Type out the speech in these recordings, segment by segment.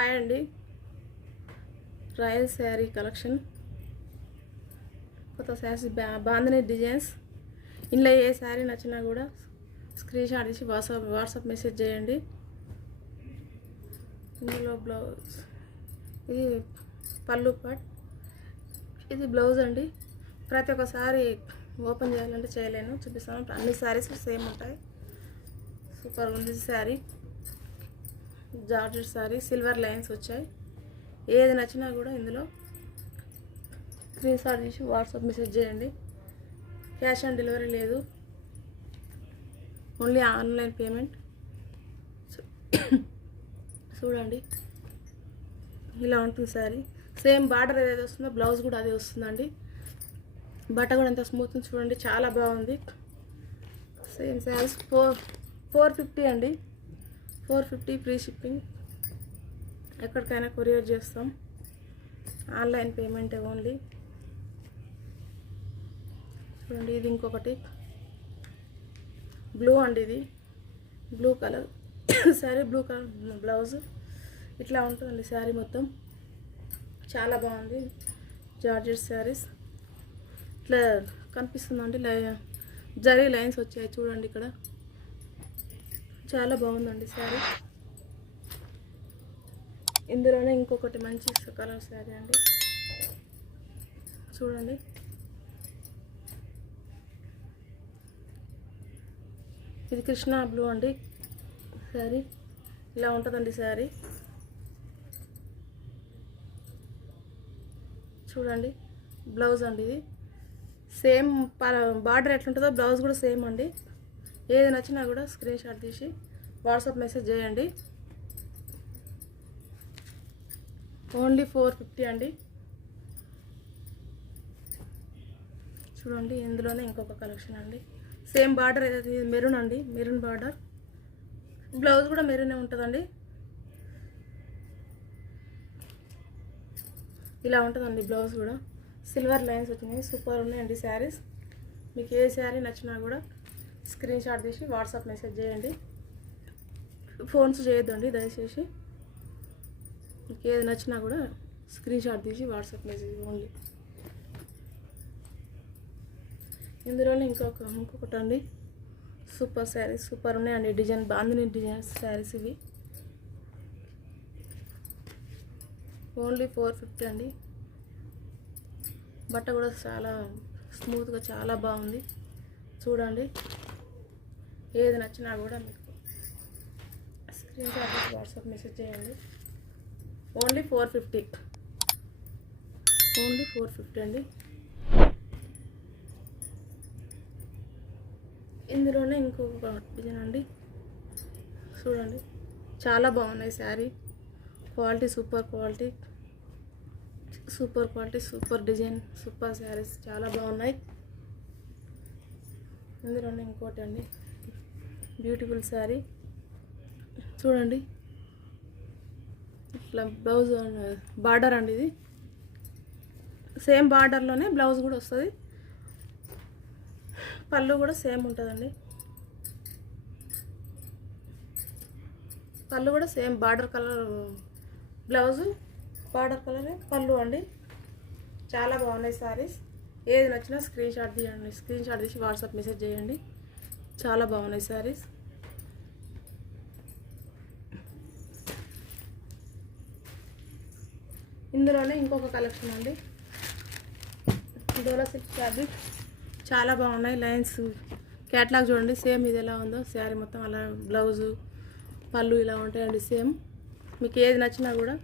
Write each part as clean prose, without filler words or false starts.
Hi అండి. Royal sari collection, కొత్త saris, bandhani designs. ఇందులో ఏ శారీ నచ్చినా కూడా స్క్రీన్ షాట్ తీసి వాట్సాప్ మెసేజ్ చేయండి. ఇందులో బ్లౌజ్, ఇది పళ్ళు పాట్, ఇది బ్లౌజ్ అండి. ప్రతి ఒక్కసారి ఓపెన్ చేయాలంటే చేయలేను, చూపిస్తాను. అన్ని శారీస్ సేమ్ ఉంటాయి. సూపర్ ఉంది sari. Georgette sari, silver lines వచ్చాయి. ఏది నచ్చినా కూడా ఇందులో స్క్రీన్ షాట్ తీసి వాట్సాప్ మెసేజ్ చేయండి. క్యాష్ ఆన్ డెలివరీ లేదు, ఓన్లీ ఆన్లైన్ పేమెంట్. చూడండి, ఇలా ఉంటుంది శారీ. సేమ్ బార్డర్ ఏదైతే వస్తుందో బ్లౌజ్ కూడా అదే వస్తుందండి. బట్ట కూడా ఎంత స్మూత్ ఉంది చూడండి, చాలా బాగుంది. సేమ్ శారీస్ 450 అండి. 450 ఫ్రీ షిప్పింగ్. ఎక్కడికైనా కొరియర్ చేస్తాం, ఆన్లైన్ పేమెంట్ ఓన్లీ. చూడండి, ఇది ఇంకొకటి బ్లూ అండి. ఇది blue colour sari, blue colour blouse. ఇట్లా ఉంటుందండి శారీ మొత్తం, చాలా బాగుంది. జార్జెట్ శారీస్ ఇట్లా కనిపిస్తుందండి. జరీ లైన్స్ వచ్చాయి చూడండి, ఇక్కడ చాలా బాగుందండి శారీ. ఇందులోనే ఇంకొకటి మంచి కలర్ శారీ అండి, చూడండి. ఇది కృష్ణా బ్లూ అండి శారీ. ఇలా ఉంటుందండి శారీ, చూడండి. బ్లౌజ్ అండి, ఇది సేమ్ బార్డర్ ఎట్లుంటుందో బ్లౌజ్ కూడా సేమ్ అండి. ఏది నచ్చినా కూడా స్క్రీన్ షాట్ తీసి వాట్సాప్ మెసేజ్ చేయండి. ఓన్లీ 450 అండి. చూడండి, ఇందులోనే ఇంకొక కలెక్షన్ అండి. సేమ్ బార్డర్ ఏదైతే మెరూన్ అండి, మెరూన్ బార్డర్. బ్లౌజ్ కూడా మెరూనే ఉంటుందండి. ఇలా ఉంటుందండి బ్లౌజ్ కూడా. సిల్వర్ లైన్స్ వచ్చినాయి, సూపర్ ఉన్నాయండి శారీస్. మీకు ఏ శారీ నచ్చినా కూడా స్క్రీన్ షాట్ తీసి వాట్సాప్ మెసేజ్ చేయండి. ఫోన్స్ చేయొద్దండి దయచేసి. మీకు ఏది నచ్చినా కూడా స్క్రీన్ షాట్ తీసి వాట్సాప్ మెసేజ్ ఓన్లీ. ఇందులోనే ఇంకొకటి అండి, సూపర్ శారీస్. సూపర్ ఉన్నాయండి డిజైన్, బాందిని డిజైన్ శారీస్ ఇవి. ఓన్లీ 450 అండి. బట్ట కూడా చాలా స్మూత్గా చాలా బాగుంది, చూడండి. ఏది నచ్చినా కూడా మీకు స్క్రీన్ షాట్ వాట్సాప్ మెసేజ్ చేయండి. ఓన్లీ 450, ఓన్లీ 450 అండి. ఇందులోనే ఇంకొక డిజైన్ అండి, చూడండి. చాలా బాగున్నాయి sari. Quality super quality, super quality, super design, super saris చాలా బాగున్నాయి. ఇందులోనే ఇంకోటి అండి, బ్యూటిఫుల్ శారీ. చూడండి, ఇట్లా బ్లౌజ్ బార్డర్ అండి. ఇది సేమ్ బార్డర్లోనే బ్లౌజ్ కూడా వస్తుంది. పళ్ళు కూడా సేమ్ ఉంటుందండి. పళ్ళు కూడా same border colour blouse, border colour పళ్ళు అండి. చాలా బాగున్నాయి శారీస్. ఏది నచ్చినా స్క్రీన్ షాట్ తీయండి, స్క్రీన్ షాట్ తీసి వాట్సాప్ మెసేజ్ చేయండి. చాలా బాగున్నాయి శారీస్. ఇందులోనే ఇంకొక కలెక్షన్ అండి, డోలా సిల్క్ ఫ్యాబ్రిక్. చాలా బాగున్నాయి లైన్స్. క్యాట్లాగ్ చూడండి, సేమ్ ఇది ఎలా ఉందో శారీ మొత్తం అలా. బ్లౌజు, పళ్ళు ఇలా ఉంటాయండి సేమ్. మీకు ఏది నచ్చినా కూడా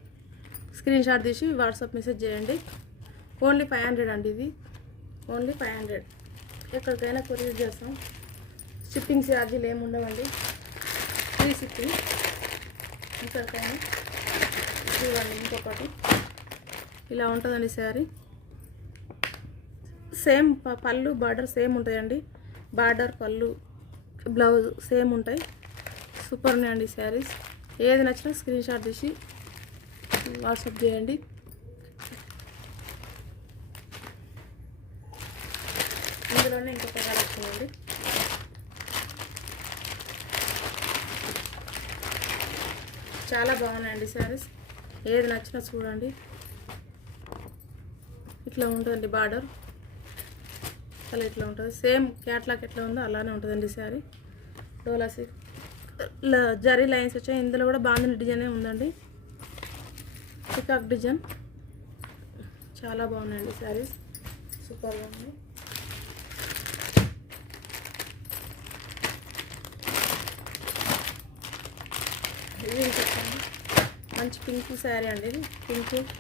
స్క్రీన్ షాట్ తీసి వాట్సాప్ మెసేజ్ చేయండి. ఓన్లీ 500 అండి. ఇది ఓన్లీ 500. ఎక్కడికైనా కొరియర్ చేస్తాం, షిప్పింగ్ ఛార్జీలు ఏమి ఉండవండి, ఫ్రీ షిప్పింగ్. ఎక్కడికైనా. చూడండి, ఇంకొకటి ఇలా ఉంటుందండి శారీ. సేమ్ పళ్ళు బార్డర్ సేమ్ ఉంటాయండి. బార్డర్, పళ్ళు, బ్లౌజ్ సేమ్ ఉంటాయి. సూపర్ ఉన్నాయండి శారీస్. ఏది నచ్చినా స్క్రీన్ షాట్ తీసి వాట్సాప్ చేయండి. ఇందులోనే ఇంకొక కలెక్షన్ అండి, చాలా బాగున్నాయండి శారీస్. ఏది నచ్చినా చూడండి. ఇట్లా ఉంటుందండి బార్డర్, అలా ఇట్లా ఉంటుంది. సేమ్ క్యాట్లాగ్ ఎట్లా ఉందో అలానే ఉంటుందండి శారీ. డోలాసి జరీ లైన్స్ వచ్చాయి. ఇందులో కూడా బాందిని డిజైనే ఉందండి, పికాక్ డిజైన్. చాలా బాగున్నాయండి శారీస్, సూపర్గా ఉంది. ఇది ఇంకొకటి మంచి పింక్ శారీ అండి. ఇది పింక్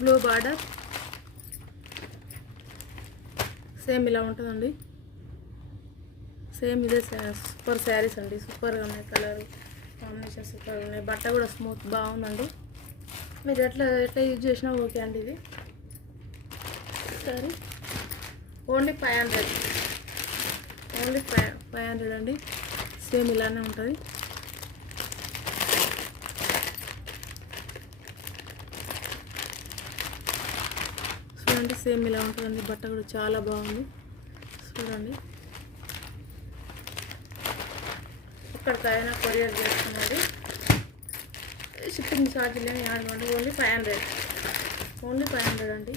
బ్లూ బార్డర్, సేమ్ ఇలా ఉంటుందండి. సేమ్ ఇదే సూపర్ శారీస్ అండి, సూపర్గా ఉన్నాయి. కలర్ కాంబినేషన్ సూపర్గా ఉన్నాయి. బట్ట కూడా స్మూత్ బాగుందండి. మీరు ఎట్లా యూజ్ చేసినా ఓకే అండి. ఇది సారీ ఓన్లీ 500, ఓన్లీ 500 అండి. సేమ్ ఇలానే ఉంటుంది. చూడండి, సేమ్ ఇలా ఉంటుందండి. బట్ట కూడా చాలా బాగుంది. చూడండి, ఎక్కడికైనా కొరియర్ చేస్తున్నది. షిప్పింగ్ ఛార్జీలు ఏమి ఆడమండి. ఓన్లీ 500, ఓన్లీ 500 అండి.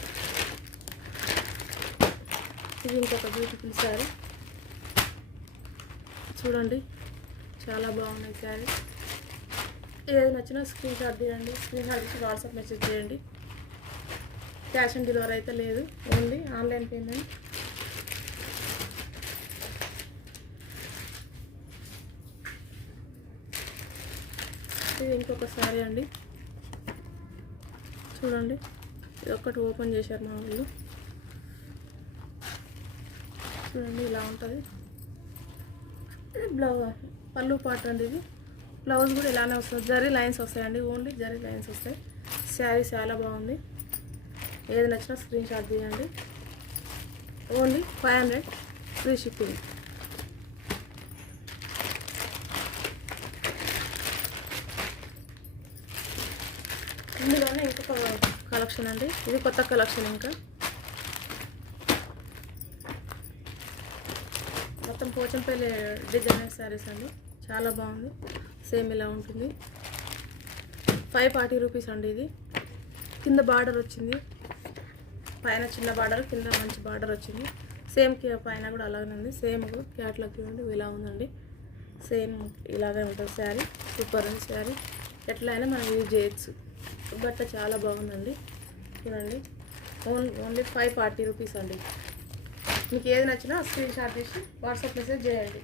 ఇది ఇంకొక బ్యూటిఫుల్ శారీ. చూడండి, చాలా బాగున్నాయి శారీ. ఏది నచ్చినా స్క్రీన్ షాట్ తీయండి. స్క్రీన్ షాట్ తీసి వాట్సాప్ మెసేజ్ చేయండి. క్యాష్ ఆన్ డెలివరీ అయితే లేదు, ఓన్లీ ఆన్లైన్ పేమెంట్. ఇది ఇంకొక శారీ అండి. చూడండి, ఇది ఒక్కటి ఓపెన్ చేశారు మా వాళ్ళు. చూడండి, ఇలా ఉంటుంది. ఇది పళ్ళు పాట అండి. ఇది బ్లౌజ్ కూడా ఇలానే వస్తుంది. జరీ లైన్స్ వస్తాయండి, ఓన్లీ జరీ లైన్స్ వస్తాయి. శారీ చాలా బాగుంది. ఏది నచ్చినా స్క్రీన్ షాట్ తీయండి. Only 500, free shipping. ఇందులోనే ఇంకొక కలెక్షన్ అండి. ఇది కొత్త కలెక్షన్. ఇంకా మొత్తం పోచంపల్లి డిజైనర్ శారీస్ అండి. చాలా బాగుంది. సేమ్ ఇలా ఉంటుంది. 540 రూపీస్ అండి. ఇది కింద బార్డర్ వచ్చింది, పైన చిన్న బార్డర్, కింద మంచి బార్డర్ వచ్చింది. సేమ్ పైన కూడా అలాగే ఉంది. సేమ్ క్యాట్లాగ్ చూడండి ఇలా ఉందండి. సేమ్ ఇలాగే ఉంటుంది శారీ. సూపర్ ఉంది శారీ. ఎట్లా అయినా మనం యూజ్ చేయొచ్చు. బట్ట చాలా బాగుందండి. చూడండి, ఓన్లీ 540 రూపీస్ అండి. మీకు ఏది నచ్చినా స్క్రీన్ షాట్ తీసి వాట్సాప్ మెసేజ్ చేయండి.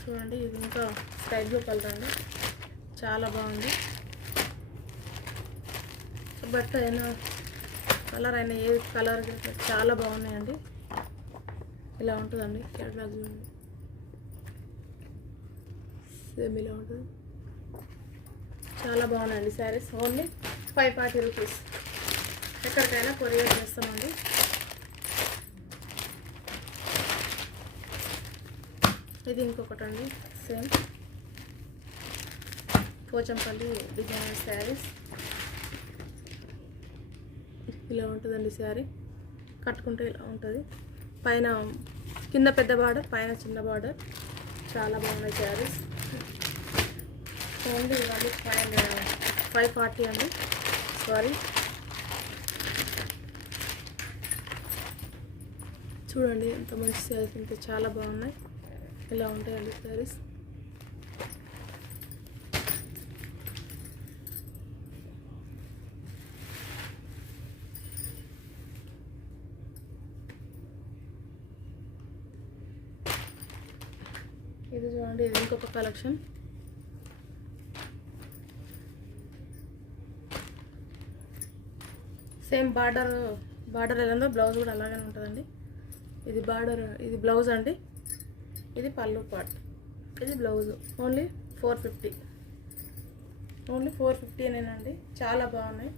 చూడండి, ఇది ఇంకా స్కై బ్లూ కలర్ అండి. చాలా బాగుంది. బట్ట అయినా కలర్ అయినా ఏ కలర్ చాలా బాగున్నాయండి. ఇలా ఉంటుందండి క్యాట్లాగ్ చూడండి. సేమ్ ఇలా ఉంటుంది. చాలా బాగున్నాయండి శారీస్. Only 540 rupees. ఎక్కడికైనా కొరియర్ చేస్తామండి. ఇది ఇంకొకటి అండి. Same Pochampally designer saris. ఇలా ఉంటుందండి శారీ. కట్టుకుంటే ఇలా ఉంటుంది. పైన కింద పెద్ద బార్డర్, పైన చిన్న బార్డర్. చాలా బాగున్నాయి శారీస్. ఓన్లీ ఇవన్నీ 540 అండి. సారీ, చూడండి ఎంత మంచి శారీస్ ఉంటే చాలా బాగున్నాయి. ఇలా ఉంటాయండి శారీస్. ఇది చూడండి, ఇది ఇంకొక కలెక్షన్. సేమ్ బార్డర్ ఎలా ఉందో బ్లౌజ్ కూడా అలాగే ఉంటుందండి. ఇది బార్డర్, ఇది బ్లౌజ్ అండి. ఇది పళ్ళు పార్ట్, ఇది బ్లౌజ్. Only 450, only 450 అనేనండి. చాలా బాగున్నాయి.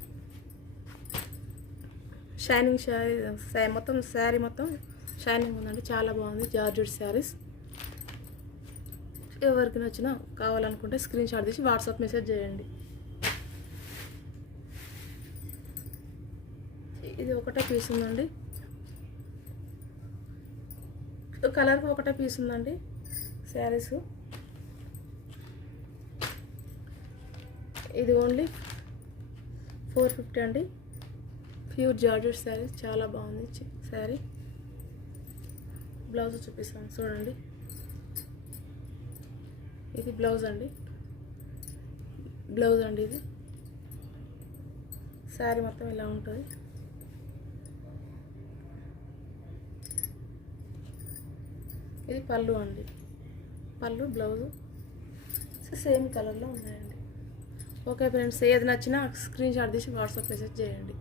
షైనింగ్ శారీ మొత్తం, శారీ మొత్తం షైనింగ్ ఉందండి. చాలా బాగుంది. జార్జెట్ శారీస్. ఎవరికి నచ్చినా కావాలనుకుంటే స్క్రీన్ షాట్ తీసి వాట్సాప్ మెసేజ్ చేయండి. ఇది ఒకటే పీస్ ఉందండి. కలర్కి ఒకటే పీస్ ఉందండి శారీస్. ఇది ఓన్లీ 450 అండి. ప్యూర్ జార్జెట్ శారీ, చాలా బాగుంది శారీ. బ్లౌజ్ చూపిస్తాను చూడండి. ఇది బ్లౌజ్ అండి, ఇది శారీ మొత్తం ఇలా ఉంటుంది. ఇది పళ్ళు అండి, బ్లౌజు సేమ్ కలర్లో ఉన్నాయండి. ఓకే ఫ్రెండ్స్, ఏది నచ్చినా స్క్రీన్ షాట్ తీసి వాట్సాప్ మెసేజ్ చేయండి.